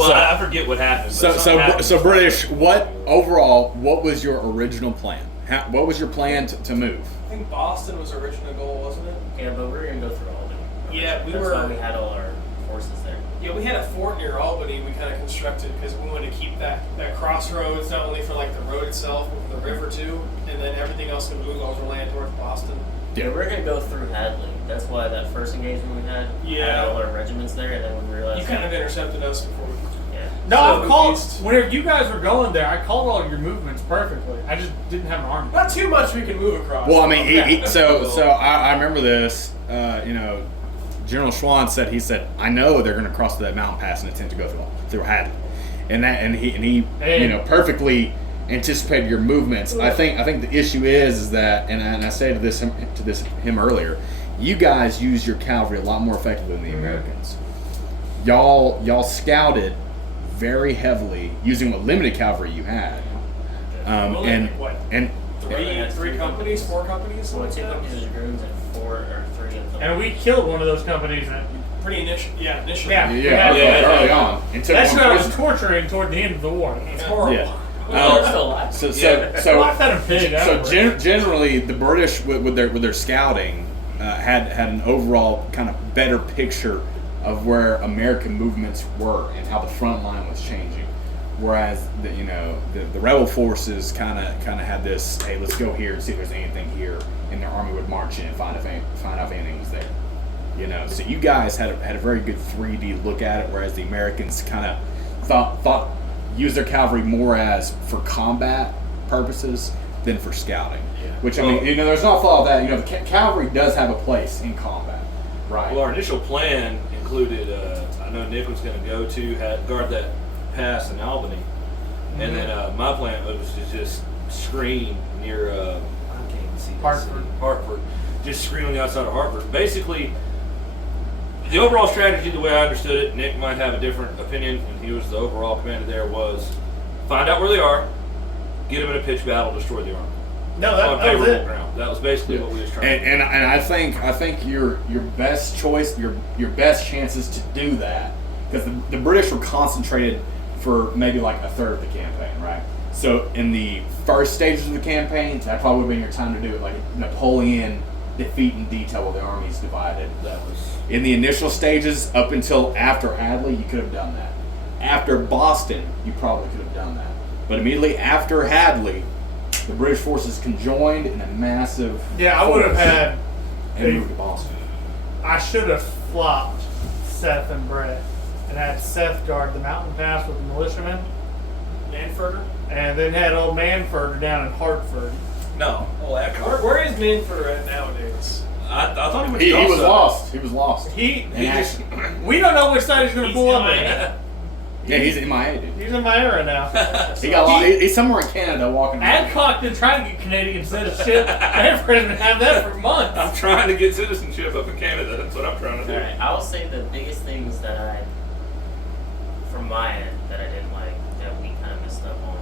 Well, I forget what happened. So British, what was your original plan? What was your plan to move? I think Boston was our original goal, wasn't it? Yeah, but we were going to go through Albany. Yeah, That's why we had all our forces there. Yeah, we had a fort near Albany we kind of constructed because we wanted to keep that crossroads, not only for like the road itself, but for the river too, and then everything else could move overland towards Boston. Yeah, we were going to go through Hadley. That's why that first engagement we had all our regiments there, and then we realized... You kind of intercepted us before we... Yeah. No, I've called... Whenever you guys were going there, I called all your movements perfectly. I just didn't have an army. Not too much we can move across. Well, I mean, I remember this, General Schwann said, I know they're going to cross that mountain pass and attempt to go through Hadley. And he perfectly anticipated your movements. I think the issue is that, and I said to him earlier, you guys use your cavalry a lot more effectively than the Americans. Y'all scouted very heavily using what limited cavalry you had. Three companies, 4 companies? Well, 2 companies of dragoons and 4 or 3 of them. And we killed one of those companies. Initially. Early on. That's what I was torturing toward the end of the war. It's horrible. Yeah. We're still alive. So generally, the British with their scouting had an overall kind of better picture of where American movements were and how the front line was changing, whereas the rebel forces kind of had this, hey, let's go here and see if there's anything here, and their army would march in and find out if anything was there. So you guys had a very good 3D look at it, whereas the Americans kind of thought use their cavalry more as for combat purposes than for scouting. Yeah. Which there's not a flaw of that. The cavalry does have a place in combat, right? Well, our initial plan included. I know Nick was going to guard that pass in Albany, and then my plan was to just screen near. I can't even see Hartford. Just screen on the outside of Hartford. Basically, the overall strategy, the way I understood it, Nick might have a different opinion, and he was the overall commander there, was find out where they are, get them in a pitched battle, destroy the army. No, that was it. Ground. That was basically what we was trying to do. And I think your best choice, your best chances to do that, because the British were concentrated for maybe like a third of the campaign, right? So in the first stages of the campaign, that probably would have been your time to do it, like Napoleon defeat in detail while the army's divided. That was in the initial stages up until after Hadley, you could have done that. After Boston, you probably could have done that. But immediately after Hadley, the British forces conjoined in a massive I would have had and moved to Boston. I should have flopped Seth and Brett and had Seth guard the mountain pass with the militiamen. Manfurter? And then had old Manfurter down in Hartford. no. Well, actually, Where is Manfurter at nowadays? I thought he went. He was lost. He was lost. We don't know which side he's going to pull up in. Yeah, he's in MIA, dude. He's in Myra now. He got lost. He's somewhere in Canada walking around. Adcock been trying to get Canadian citizenship. Manfred been having that for months. I'm trying to get citizenship up in Canada. That's what I'm trying to do. Alright, I will say the biggest things that from my end, that I didn't like, that we kind of messed up on,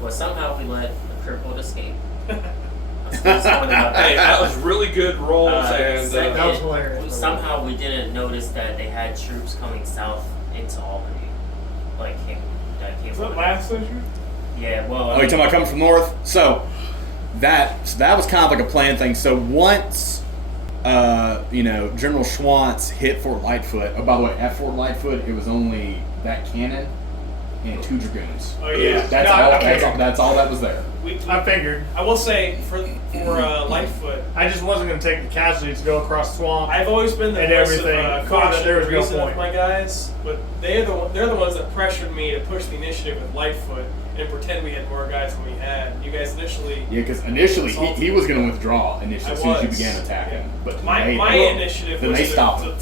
was somehow we let the crippled escape. Hey, that was really good rolls, and that was hilarious. Somehow we didn't notice that they had troops coming south into Albany. Is that last century? Yeah, well. Oh, you're talking about coming from north? So that was kind of like a planned thing. So once General Schwantz hit Fort Lightfoot. Oh, by the way, at Fort Lightfoot, it was only that cannon and 2 dragoons. Oh yeah, That's all that was there. I figured. I will say for Lightfoot, I just wasn't going to take the casualties to go across swamp. I've always been the and voice everything. of Thought caution there was and no reason point. with my guys, but they're the ones that pressured me to push the initiative with Lightfoot and pretend we had more guys than we had. You guys initially, because initially he was going to withdraw initially as soon as you began attacking. Yeah. But my initiative was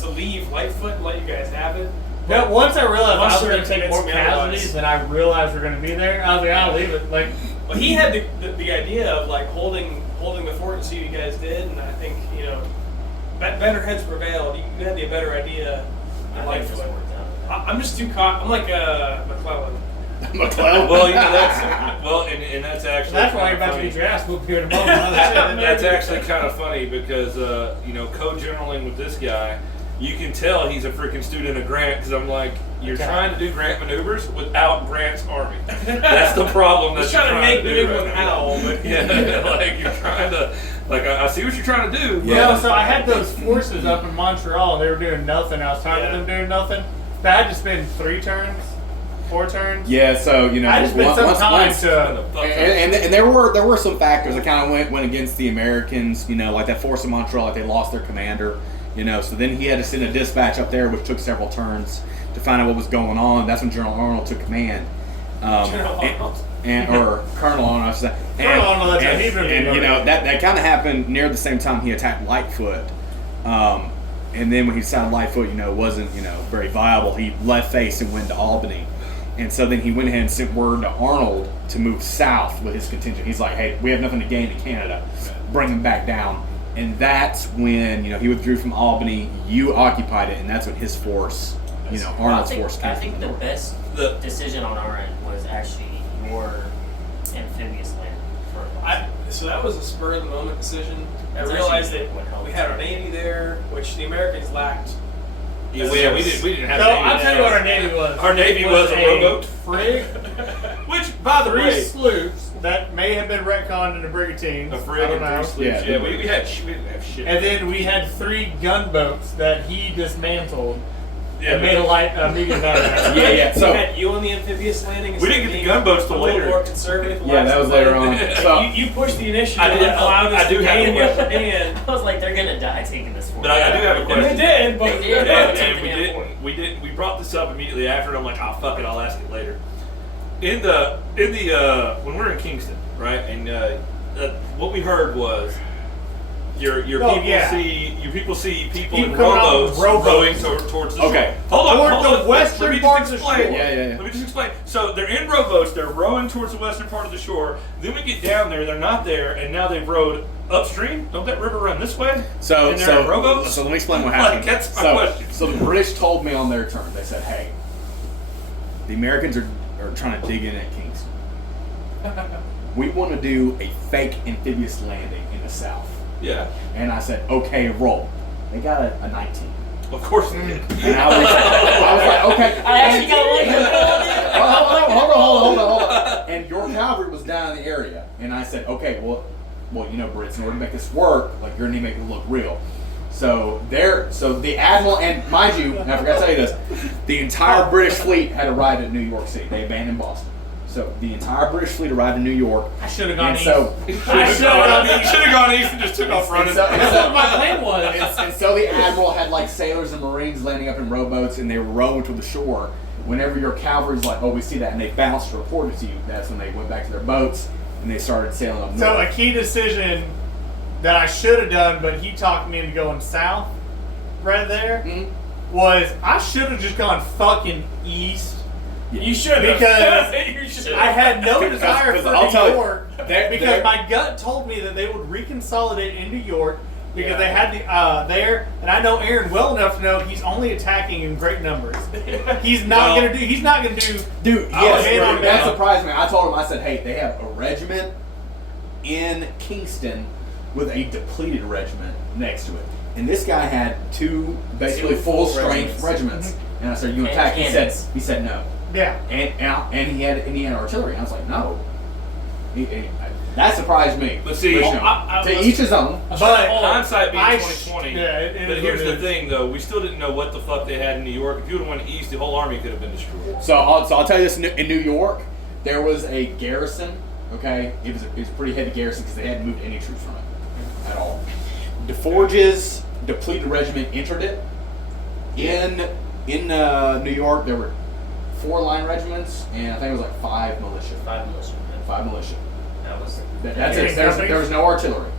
to leave Lightfoot and let you guys have it. Now, once I realized I was Mustard going to take more convinced me otherwise. casualties than I realized we're going to be there, I was like, I'll leave it. Like, Well, he had the idea of like holding the fort and see what you guys did, and I think better heads prevailed. You had the better idea. I like this worked out. I'm just too caught. I'm like McClellan. McClellan. Well, and that's actually that's why you're kinda about to funny. get your ass whooped here in a moment. That's actually kind of funny because co-generaling with this guy, you can tell he's a freaking student of Grant because I'm like, You're Okay. trying to do Grant maneuvers without Grant's army. That's the problem. He's That you're trying to make do big right with now. Owl, but Yeah, like you're trying to, like I see what you're trying to do. Yeah, so I had those forces up in Montreal, and they were doing nothing. I was tired of them doing nothing. So I had to spend 3 turns, 4 turns. Yeah, so you know, I just spent some time once- to. and there were some factors that kind of went against the Americans. You know, like that force in Montreal, like they lost their commander. You know, so then he had to send a dispatch up there, which took several turns to find out what was going on. That's when General Arnold took command. General Arnold. Or Colonel Arnold, I should say. Colonel Arnold, that's and, a Hebrew name. and you know that kind of happened near the same time he attacked Lightfoot. And then when he decided Lightfoot, wasn't very viable, he left face and went to Albany. And so then he went ahead and sent word to Arnold to move south with his contingent. He's like, hey, we have nothing to gain in Canada. Bring him back down. And that's when, he withdrew from Albany. You occupied it, and that's when his force, Arnold's force came I think from the north. best decision on our end was actually your amphibious land. So that was a spur of the moment decision. I That's realized actually that what helped. we had our Navy there, which the Americans lacked. Yeah, we didn't have. So a Navy I'll tell you what our there. Navy was. Our Navy was a rowboat. Frig, Which, by the 3 way, sloops that may have been retconned into brigantines. a I frig don't know. and 3 sloops. Yeah. Yeah, we didn't have shit. And then we had 3 gunboats that he dismantled Yeah, and made a medium gunboat. Yeah. So we had you on the amphibious landing. We didn't get the gunboats till a little later. more conservative. Yeah, that was later on. So You pushed the initiative. I did- and allowed us I do to have gain a the upper question. hand. I was like, they're gonna die taking this fort. But I do have a And question. they did, but They did. and we didn't. We brought this up immediately after, and I'm like, oh fuck it, I'll ask it later. In the when we're in Kingston, right? And what we heard was your Oh, people yeah. see people in People coming out with rowboats rowboats. rowing towards the Okay. shore. Hold Toward on. the Let me western just part of the explain. shore. Yeah. Let me just explain. So they're in rowboats. They're rowing towards the western part of the shore. Then we get down there. They're not there, and now they've rowed upstream. Don't that river run this way? So and they're in rowboats. let me explain what Like, happened. that's my question. So the British told me on their turn, they said, hey, the Americans are trying to dig in at Kingston. We want to do a fake amphibious landing in the south. Yeah. And I said, okay, roll. They got a 19. Of course they did. And I was like, okay. I actually got one good Hold on. And your cavalry was down in the area. And I said, okay, well, Brits, in order to make this work, like, you're going to make it look real. So the admiral, and mind you, and I forgot to tell you this, the entire British fleet had arrived at New York City. They abandoned Boston. So the entire British fleet arrived in New York. I should have gone And east. so, I should have gone east and just took off running. That's what my plan was. and so the admiral had like sailors and marines landing up in rowboats, and they were rowing to the shore. Whenever your cavalry's like, oh, we see that, and they bounced to report it to you, that's when they went back to their boats and they started sailing up north. So a key decision that I should have done, but he talked me into going south right there, was I should have just gone fucking east. You should Because you should. I had no Because- desire because for I'll tell New you, York because my gut told me that they would reconsolidate in New York because Yeah. they had the there, and I know Aaron well enough to know he's only attacking in great numbers. He's not Well- gonna do. He's not gonna do. Dude, I was yes, in on that that. surprised me. I told him, I said, hey, they have a regiment in Kingston with a depleted regiment next to it. And this guy had 2 basically Two full full strength regiments. And I said, you And attack? cannons. He said no. Yeah. And he had artillery. I was like, no. That surprised me. But see, But, you know, I to was- each his own. But hindsight being I 2020. yeah, it But is here's what the it is. thing, though. We still didn't know what the fuck they had in New York. If you would have went east, the whole army could have been destroyed. So I'll tell you this: in New York, there was a garrison. Okay, it was a pretty heavy garrison because they hadn't moved any troops from it at all. DeForge's depleted regiment entered it. In New York, there were 4 line regiments, and I think it was like 5 militia. 5 militia. 5 militia. That was. That's Any it. There was no artillery,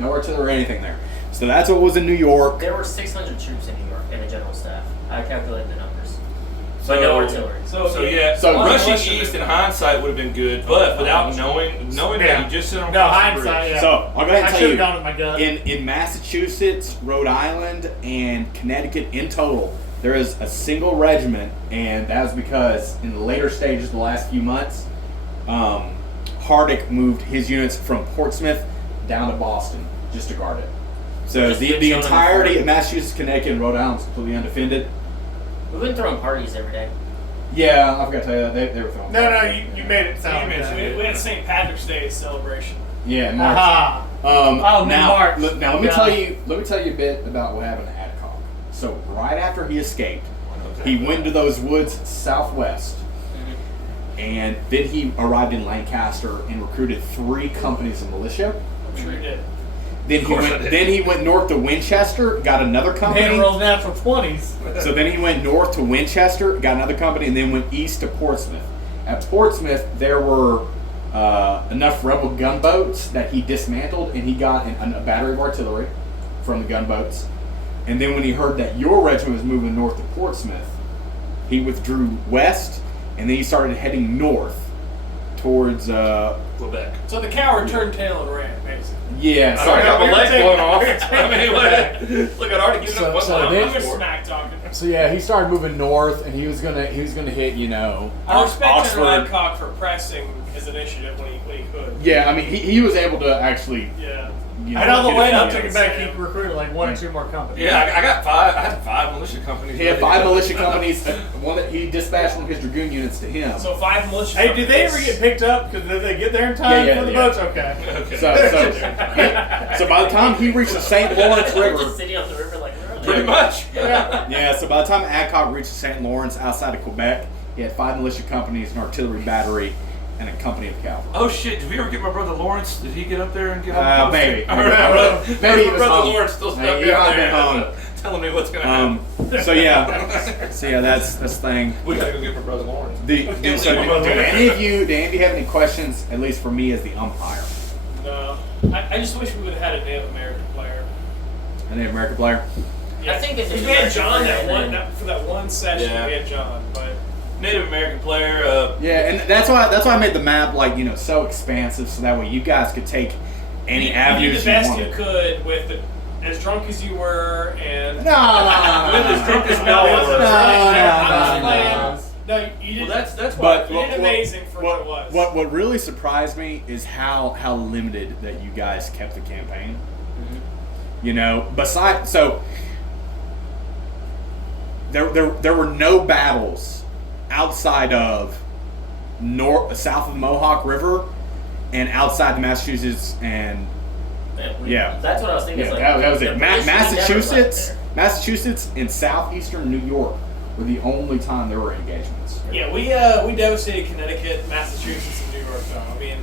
or anything there. So that's what was in New York. There were 600 troops in New York and the general staff. I calculated the numbers. So, But no artillery. So So rushing militia east in movement. hindsight would have been good, but without knowing Yeah. that you just sit on No, across the hindsight, bridge. yeah. So I'll go ahead and I tell should you. have gone with my gut. In Massachusetts, Rhode Island, and Connecticut in total, there is a single regiment, and that was because in the later stages of the last few months, Hardick moved his units from Portsmouth down to Boston just to guard it. So Just the been shown in the entirety fort. of Massachusetts, Connecticut, and Rhode Island was completely undefended. We've been throwing parties every day. Yeah, I forgot to tell you that they were throwing. No, parties. you made it sound We good. had St. Patrick's Day celebration. Yeah, March. Aha. Now, March. now let me Yeah. tell you a bit about what happened to Adcock. So right after he escaped, he went to those woods southwest, and then he arrived in Lancaster and recruited 3 companies of militia. I'm sure you did. Then he went north to Winchester, got another company. Man rolls natural 20s. So then he went north to Winchester, got another company, and then went east to Portsmouth. At Portsmouth, there were enough rebel gunboats that he dismantled, and he got a battery of artillery from the gunboats. And then when he heard that your regiment was moving north to Portsmouth, he withdrew west, and then he started heading north towards Quebec. So the coward turned tail and ran, basically. yeah. I already got my leg blown off. we're taking I mean, look, I'd already given up one so leg. they- I'm just smack talking. So yeah, he started moving north, and he was gonna hit, you know, I respect General Oxford. Adcock for pressing his initiative when he could. Yeah, I mean, he was able to actually. Yeah. You And on the get way it up, together. took it back, he recruited like 1 or 2 more companies. Yeah, I got 5. I had 5 militia companies. He had ready 5 to go. militia companies. One that he dispatched one of his dragoon units to him. So 5 militia. Hey, did they ever companies. get picked up? Because did they get there in time Yeah, for the yeah. boats? Okay. Okay. So by the time he reached the St. Lawrence We're River, just sitting on the river like, where are they? Pretty much. yeah. So by the time Adcock reached the St. Lawrence outside of Quebec, he had 5 militia companies, an artillery battery, and a company of cavalry. Oh shit! Did we ever get my brother Lawrence? Did he get up there and get home? Maybe. All right, Maybe he my was brother home. Lawrence still stuck Maybe he down might there, have been home. telling me what's gonna happen. So yeah, that's the thing. We gotta go get my brother Lawrence. Do any of you have any questions? At least for me as the umpire, No. I just wish we would have had a Native American player. a Native American player. I think if we it's had John American for that one session. Yeah. We had John, but Native American player. Yeah, and that's why I made the map so expansive, so that way you guys could take any you avenues did the best wanted. you could with as drunk as you were and No. with as drunk as No, I was no. playing. No, you did. Well, that's But you did amazing for what it was. What really surprised me is how limited that you guys kept the campaign. You know, there were no battles outside of south of the Mohawk River and outside the Massachusetts and Yeah. That's what I was thinking. yeah, It's like, that was the it. British never left Massachusetts and southeastern New York were the only time there were engagements. Yeah, we devastated Connecticut, Massachusetts, and New York. Though I mean,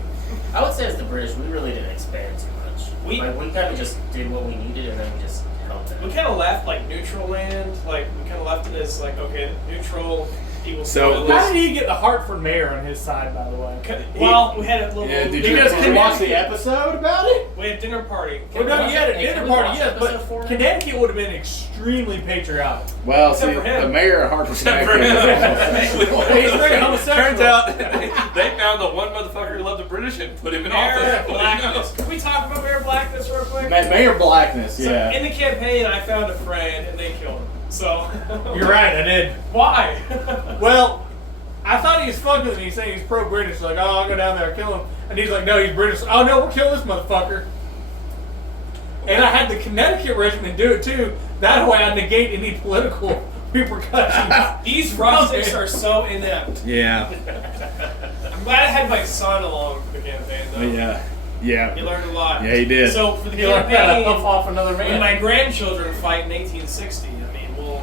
I would say as the British, we really didn't expand too much. We kind of just did what we needed, and then we just helped them. we kind of left like neutral land. Like we kind of left it as like okay, neutral equals. So- spoilers. How did he get the Hartford mayor on his side, by the way? Well, we had a little. Yeah, did Because you watch the Connecticut- episode about it? We had dinner party. Well, no, you had a Hey, dinner can we party, watch yes, episode 4 but now? Connecticut would have been extremely patriotic. Well, Except see, for him. the mayor of Hartford, Except for Connecticut. He's very homosexual. Turns out they found the one motherfucker who loved the British and put him in Mayor office. Blackness. Can we talk about Mayor Blackness real quick? Mayor Blackness, So yeah. in the campaign, I found a friend and they killed him. So You're right, I did. Why? Well, I thought he was fucking with me. He's saying he's pro-British. Like, oh, I'll go down there and kill him. And he's like, no, he's British. Oh, no, we'll kill this motherfucker. And I had the Connecticut regiment do it, too. That way I negate any political repercussions. These rustics are so inept. Yeah. I'm glad I had my son along for the campaign, though. Yeah. He Yeah. learned a lot. Yeah, he did. So for the He learned how to campaign, huff off another when man. my grandchildren fight in 1860, I mean, we'll...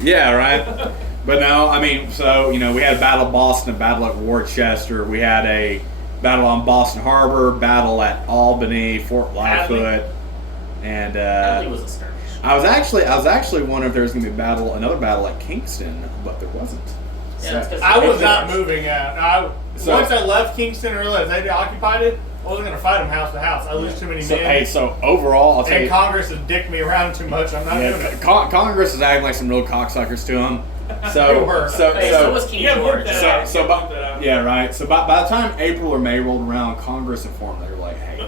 Yeah, right. But no, I mean, so, we had a battle of Boston, a battle at Worcester. We had a battle on Boston Harbor, battle at Albany, Fort Lightfoot. And Hadley was a skirmish. I was actually wondering if there was going to be another battle at Kingston, but there wasn't. Yeah, that's 'cause I was they- not moving out. So- Once I left Kingston and realized they'd occupied it, I wasn't going to fight them house to house. I lose too many So, men. hey, so overall, I'll tell and you. Congress has dicked me around too much. I'm not doing Yeah, it. Congress is acting like some real cocksuckers to them. They So, were. Hey, so was King Yeah, George. but, so, so Yeah, by, put that out. yeah, right. So by the time April or May rolled around, Congress informed they were like, "Hey,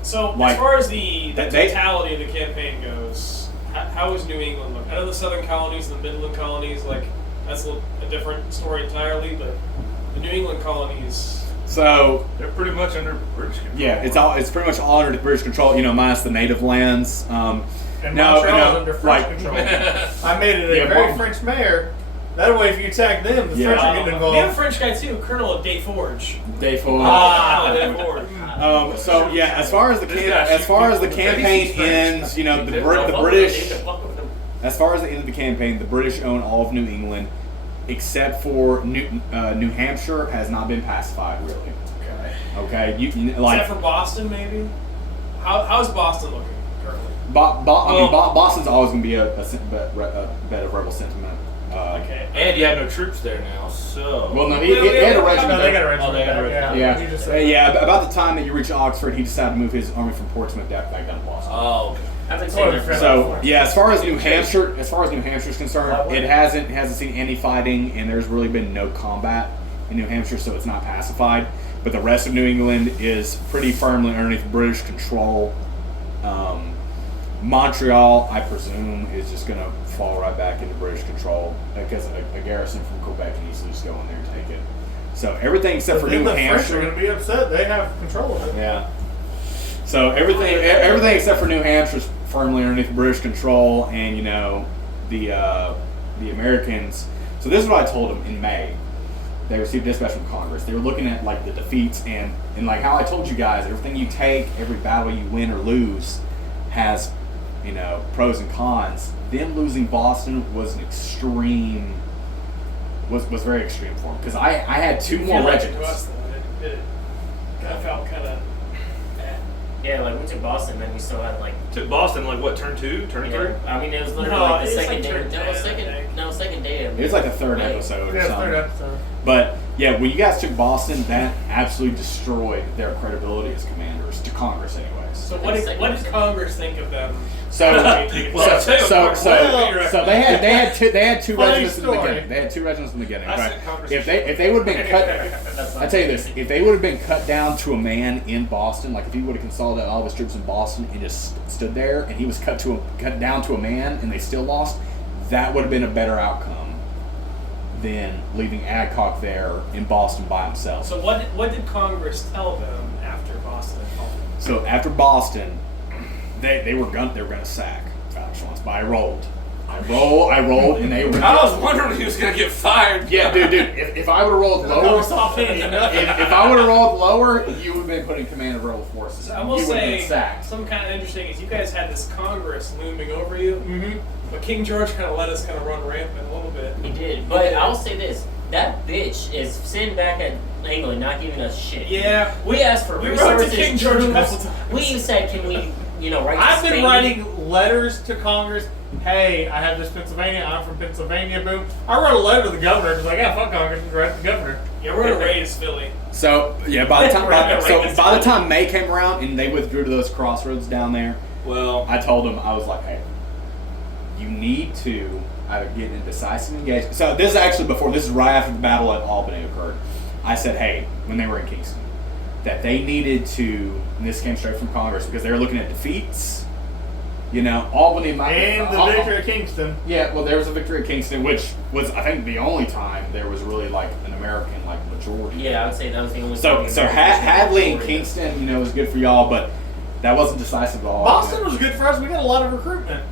So Like, as far as the they- totality of the campaign goes, how was New England look? I know the southern colonies and the Midland colonies, like that's a different story entirely, but the New England colonies. so They're pretty much under British control. yeah, it's pretty much all under British control, minus the native lands." And No, Montreal's no, under French like- control. I made it a Yeah, very Mon- French mayor, That way, if you attack them, the Yeah. French are getting We have a involved. French guy too, Colonel of Day Forge. Day 4. Day Forge. So yeah, as far as the campaign ends, you know, the British. As far as the end of the campaign, the British own all of New England, except for New Hampshire has not been pacified really. Okay, like Except for Boston, maybe. How's Boston looking currently? Boston's always going to be a bed of rebel sentiment. Okay. And you have no troops there now, so. Well, no, he had a regiment. No, they got a there. regiment. they got a back, regiment. He just Yeah, said- yeah. About the time that you reach Oxford, he decided to move his army from Portsmouth back down to Boston. Oh, okay. I've been saying that for So yeah, as far as New Hampshire is concerned, it hasn't seen any fighting, and there's really been no combat in New Hampshire, so it's not pacified. But the rest of New England is pretty firmly underneath British control. Montreal, I presume, is just going to fall right back into British control because a garrison from Quebec can easily just go in there and take it. So everything except for Then New the French are Hampshire. going to be upset. They have control of it. Yeah. So everything except for New Hampshire is firmly underneath British control, and you know the Americans. So this is what I told them in May. They received dispatch from Congress. They were looking at like the defeats and like how I told you guys, everything you take, every battle you win or lose, has pros and cons. Them losing Boston was an extreme. Was very extreme for them because I had two more regiments. I felt kind of. Yeah, like we took Boston, then we still had like. Took Boston like what? Turn 2, turn 3. Yeah, I mean, it was literally No, like the it's second like day. turn 10, Second day. It was like the third episode or Yeah, something. third episode. But yeah, when you guys took Boston, that absolutely destroyed their credibility as commanders to Congress, anyways. So what did Congress think of them? So they had two Funny regiments in the story. beginning. They had two regiments in the beginning. I Right? said Congress If they would have been cut, That's I tell you this: if they would have been cut down to a man in Boston, like if he would have consolidated all of his troops in Boston and just stood there, and he was cut down to a man, and they still lost, that would have been a better outcome than leaving Adcock there in Boston by himself. So what did Congress tell them after Boston? So after Boston, they were gonna sack Fauchons, but I rolled, and they were. I was wondering if he was gonna get fired. Yeah, dude. If I would have rolled lower, if I would have rolled lower, you would have been put in command of rebel forces. I will you would have say been sacked. something kind of interesting is you guys had this Congress looming over you, but King George kind of let us kind of run rampant a little bit. He did, but I'll say this: that bitch is sitting back at England, not giving us shit. Yeah. We asked for We wrote to resources. King George a troops. couple times. We even said, "Can we, write?" to I've been Spain?" writing letters to Congress. Hey, I have this Pennsylvania. I'm from Pennsylvania. Boom. I wrote a letter to the governor because like, yeah, fuck Congress. Just write to the governor. Yeah, we're gonna raise Philly. So yeah, by the time May came around and they withdrew to those crossroads down there, Well, I told them, I was like, hey, you need to either get in decisive engagement. So this is actually this is right after the battle at Albany occurred. I said, hey, when they were in Kingston, that they needed to, and this came straight from Congress because they were looking at defeats. Albany might And the victory at Kingston. Yeah, well, there was a victory at Kingston, which was, I think, the only time there was really like an American majority. Yeah, I would say that was the only. So Hadley and Kingston, was good for y'all, but that wasn't decisive at all. Boston was good for us. We got a lot of recruitment.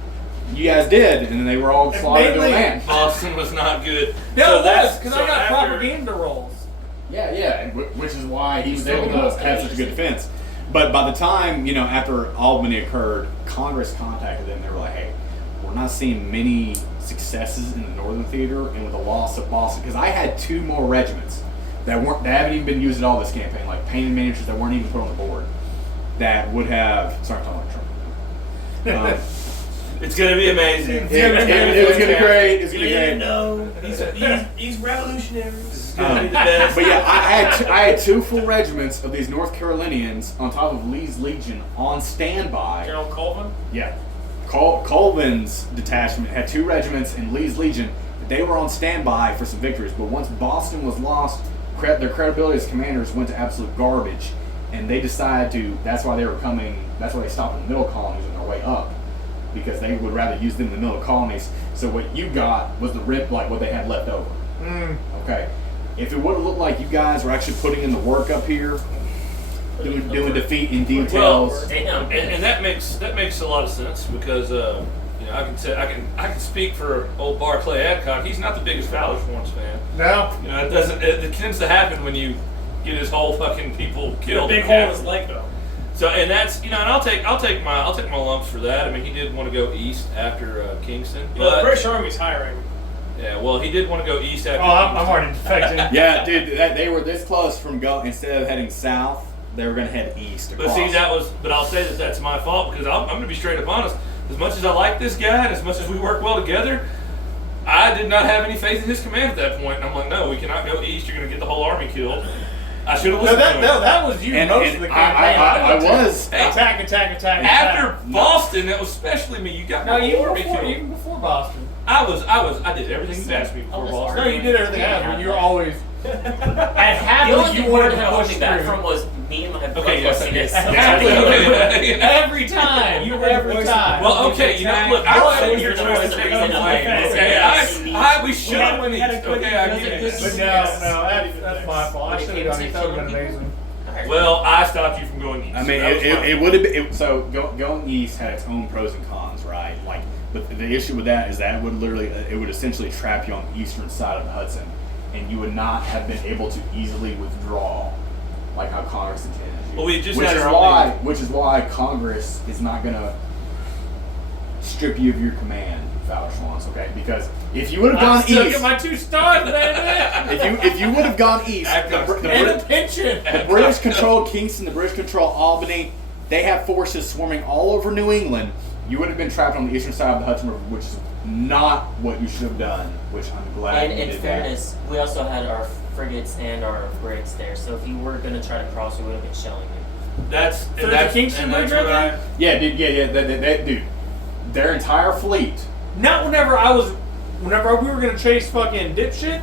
You guys did, and then they were all slaughtered to a man. Boston was not good. No, So that's because so I got after- propaganda rolls. Yeah, and which is why he was Still able does. to have such a good defense. But by the time, after Albany occurred, Congress contacted them. They were like, hey, we're not seeing many successes in the Northern Theater, and with the loss of Boston, because I had two more regiments that haven't even been used at all this campaign, like painted miniatures that weren't even put on the board, that would have. Sorry, I'm talking about Trump. It's gonna be amazing. It was gonna be great. It's gonna be great. No, these revolutionaries. It's gonna be the best. But yeah, I had two full regiments of these North Carolinians on top of Lee's Legion on standby. General Colvin. Yeah. Colvin's detachment had two regiments in Lee's Legion. They were on standby for some victories, but once Boston was lost, their credibility as commanders went to absolute garbage, and they decided to. That's why they were coming. That's why they stopped in the middle colonies on their way up, because they would rather use them in the middle colonies. So what you got was the rip, like what they had left over. Okay. If it would have looked like you guys were actually putting in the work up here, doing defeat in details. Damn. And that makes a lot of sense because you know, I can speak for old Barclay Adcock. He's not the biggest Fowler Schwartz fan. No. You know, it tends to happen when you get his whole fucking people killed. Big hole in his leg though. So, and that's, you know, and I'll take my lumps for that. I mean, he did want to go east after Kingston, Well, the but British Army's hiring. yeah, well, he did want to go east after. Oh, I'm Kingston. already defecting. Yeah, dude, they were this close from instead of heading south, they were going to head east. But see, but I'll say that that's my fault because I'm going to be straight up honest. As much as I like this guy and as much as we work well together, I did not have any faith in his command at that point. And I'm like, no, we cannot go east. You're going to get the whole army killed. I should have listened to him. That was you most of the campaign. I was. Attack. After Boston, that was especially me. You got No, the even whole army before, killed. even before Boston. I did everything you asked me before Boston. No, you did everything else, but you were always. At The happily, only you thing wanted we to held push me back through. from was me and my Okay, yes, I did. Happily, every time. You every time. Well, okay, you know, look, I think you're trying to take Reason the I'm blame. offensive. Okay, we should have went east. had a quick Okay, I get executive it. But no, that's my fault. I should have done it. That would have been amazing. Well, I stopped you from going east. I mean, so that was fine. it would have been so going east had its own pros and cons, right? Like, but the issue with that is that it would essentially trap you on the eastern side of the Hudson, and you would not have been able to easily withdraw, like how Congress intended you. Well, we just which had is our why, own- which is why Congress is not going to strip you of your command, Fowler Schwantz, okay? Because if you would have I'm gone still east, get my 2 stars, baby. if you would have gone east, Act on it. And a pension. the British control Kingston, the British control Albany. They have forces swarming all over New England. You would have been trapped on the eastern side of the Hudson River, which is not what you should have done. Which I'm glad And you in did fairness, we also had our frigates and our brigs there. So if you were going to try to cross, we would have been shelling you. That's So and that's the Kingston and that's Bridge what right I. there? that. Yeah, dude. Yeah. Dude, their entire fleet. Not whenever we were gonna chase fucking dipshit,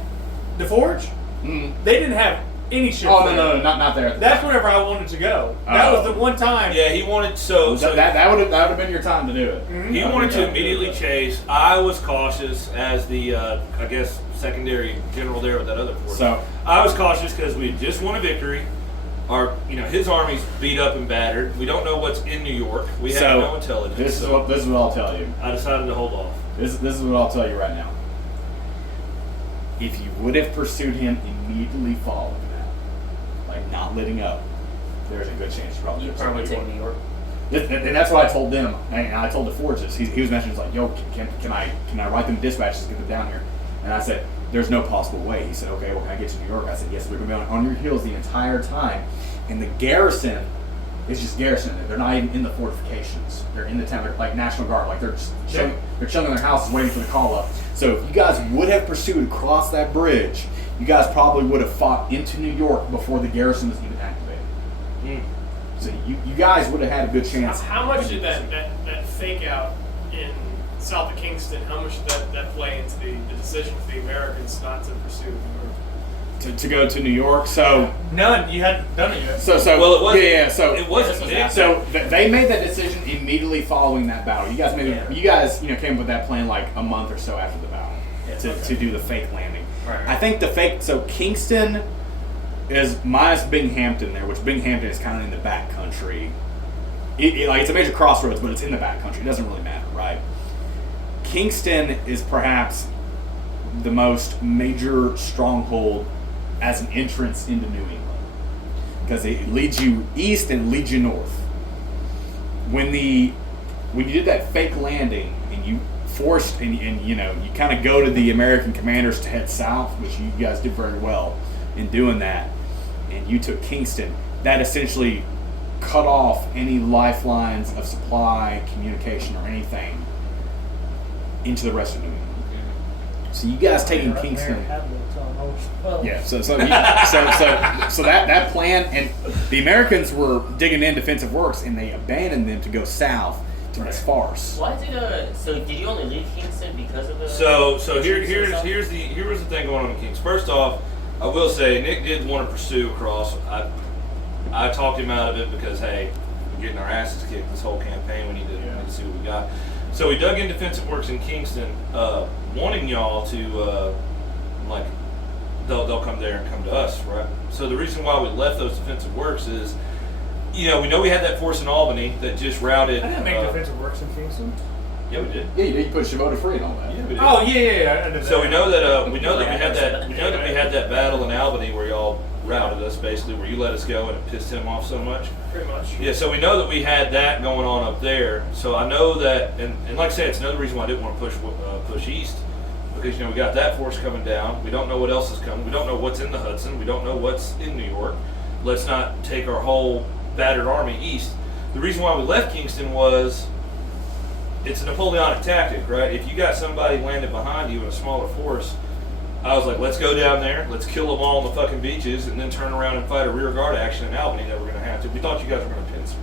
the Forge. Mm. They didn't have any shit. Oh there. no, not there. That's whenever I wanted to go. That Oh. was the one time. Yeah, he wanted so that would have been your time to do it. Mhm. he wanted to immediately chase. I was cautious as the I guess secondary general there with that other force. So I was cautious because we had just won a victory. His army's beat up and battered. We don't know what's in New York. We have So, no intelligence. this is so what I'll tell you. I decided to hold off. This is what I'll tell you right now. If you would have pursued him immediately following that, like not letting up, there's a good chance you probably You would probably take New York. And that's what I told them. And I told the Forges. He was mentioning, like, yo, can I write them dispatches to get them down here? And I said, there's no possible way. He said, okay, well, can I get to New York? I said, yes, we're going to be on your heels the entire time. And the garrison is just garrison. They're not even in the fortifications. They're in the town. They're like National Guard. Like, they're just chilling in their houses waiting for the call up. So if you guys would have pursued across that bridge, you guys probably would have fought into New York before the garrison was even activated. Mm. So you guys would have had a good chance. How much did that fake out in south of Kingston, how much did that play into the decision for the Americans not to pursue To go to New York? So None. You hadn't done it yet. So Well, it wasn't. yeah. So It wasn't was big. after. So they made that decision immediately following that battle. You guys came up with that plan like a month or so after the battle to do the fake landing. Right. I think so Kingston is minus Binghamton there, which Binghamton is kind of in the back country. It's a major crossroads, but it's in the back country. It doesn't really matter, right? Kingston is perhaps the most major stronghold as an entrance into New England because it leads you east and leads you north. When you did that fake landing and you forced and you kind of go to the American commanders to head south, which you guys did very well in doing that, and you took Kingston, that essentially cut off any lifelines of supply, communication, or anything into the rest of New England. So you guys taking Kingston. Yeah, so that plan, and the Americans were digging in defensive works, and they abandoned them to go south to this farce. Why did you only leave Kingston because of the? So here's the thing going on in Kings. First off, I will say Nick did want to pursue across. I talked him out of it because hey, we're getting our asses kicked this whole campaign. We need to see what we got. So we dug in defensive works in Kingston, wanting y'all to they'll come there and come to us, right? So the reason why we left those defensive works is, we know we had that force in Albany that just routed. I didn't make defensive works in Kingston. Yeah, we did. Yeah, you did. You put Shimoda free and all that. Yeah, we did. Oh yeah. I did So that. we know that we had that battle in Albany where y'all routed us basically, where you let us go and it pissed him off so much. Pretty much. Yeah, so we know that we had that going on up there. So I know that, and like I said, it's another reason why I didn't want to push east, because we got that force coming down. We don't know what else is coming. We don't know what's in the Hudson. We don't know what's in New York. Let's not take our whole battered army east. The reason why we left Kingston was it's a Napoleonic tactic, right? If you got somebody landed behind you in a smaller force, I was like, let's go down there, let's kill them all on the fucking beaches, and then turn around and fight a rear guard action in Albany that we're going to have to. We thought you guys were going to pincer.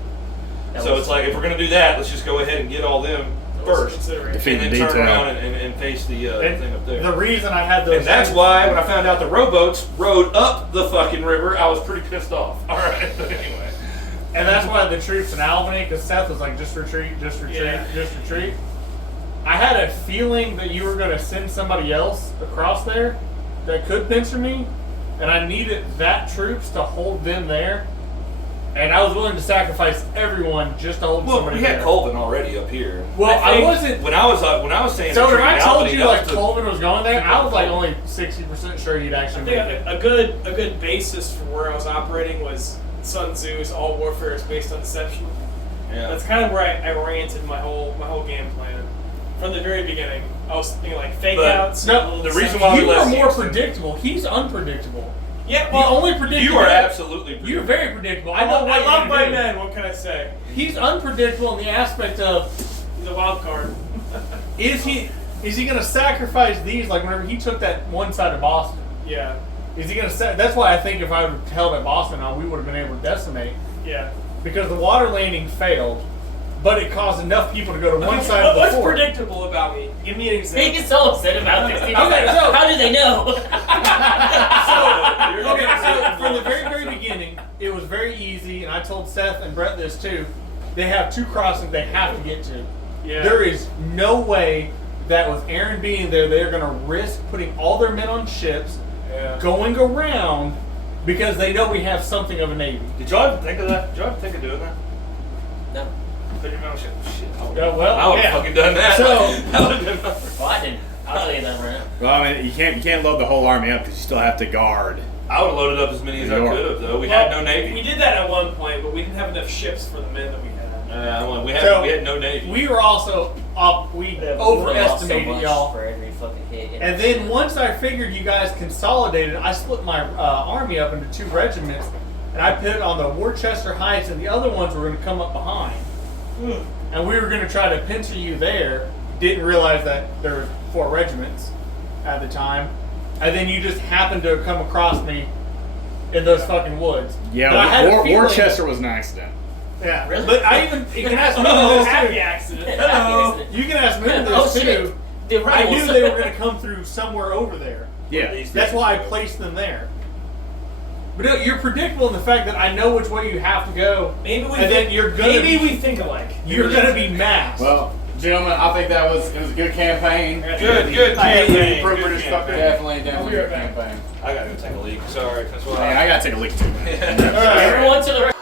So it's like, if we're going to do that, let's just go ahead and get all them first, and Defeat then the turn detail. around and face the thing up there. The reason I had those. And that's why when I found out the rowboats rode up the fucking river, I was pretty pissed off. All right, but anyway. And that's why the troops in Albany, because Seth was like, just retreat, just retreat, Yeah. just retreat. I had a feeling that you were going to send somebody else across there that could pincer me, and I needed that troops to hold them there. And I was willing to sacrifice everyone just to hold Well, somebody we had there. Colvin already up here. Well, I wasn't. When I was saying So if retreat I in told Albany, you that like was the- Colvin was going there, I was like only 60% sure he'd I actually think make it. a good basis for where I was operating was Sun Tzu's all warfare is based on deception. Yeah. That's kind of where I oriented my whole game plan from the very beginning. I was thinking like fake But outs. No, the reason why we You are left more Kingston- predictable. He's unpredictable. Yeah, The well, only predictable. You are absolutely. You're predictable. very predictable. I I know what love you're my gonna do. men. What can I say? He's unpredictable in the aspect of He's a wild card. is he going to sacrifice these like whenever he took that one side of Boston? Yeah, Is he going to? That's why I think if I would have held at Boston, we would have been able to decimate yeah. because the water landing failed, but it caused enough people to go to one side of the What's fort. predictable about me? Give me an He example. gets so upset about this. He's Okay, like, so- how do they know? So from the very beginning, it was very easy, and I told Seth and Brett this too. They have two crossings they have to get to. Yeah. There is no way that with Aaron being there, they're going to risk putting all their men on ships, Yeah. going around, because they know we have something of a navy. Did y'all ever think of that? Did y'all ever think of doing that? No. Put your mouth shut. Shit. Yeah, well, I would have yeah. fucking done that. So- that would have been. Well, I didn't. I'll tell you that right now. Well, I mean, you can't load the whole army up because you still have to guard. I would have loaded up as many as I New York. could have, though. We Well, had no navy. We did that at one point, but we didn't have enough ships for the men that we had. We So, had no navy. We were also we Yeah, but we would've lost so overestimated much y'all. for every fucking hit. And then once I figured you guys consolidated, I split my army up into two regiments, and I put it on the Worcester Heights, and the other ones were going to come up behind. And we were going to try to pincer you there. Didn't realize that there were 4 regiments at the time, and then you just happened to come across me in those fucking woods. But I had a feeling- Worcester was an accident. Yeah, Really? but I even you can ask me Happy this accident. too. Hello, you can ask me this Oh, too. shit. The I knew rebels. they were going to come through somewhere over there. Yeah. That's why I placed them there. But no, you're predictable in the fact that I know which way you have to go. Maybe we And then you're gonna maybe be- we think alike. You're going to be masked. Well, gentlemen, I think it was a good campaign. Good I campaign. think appropriate Good as fuck. campaign. Definitely I'll be good right back. campaign. I gotta go take a leak. Sorry, that's why. Man, I gotta take a leak too. All right. Everyone to the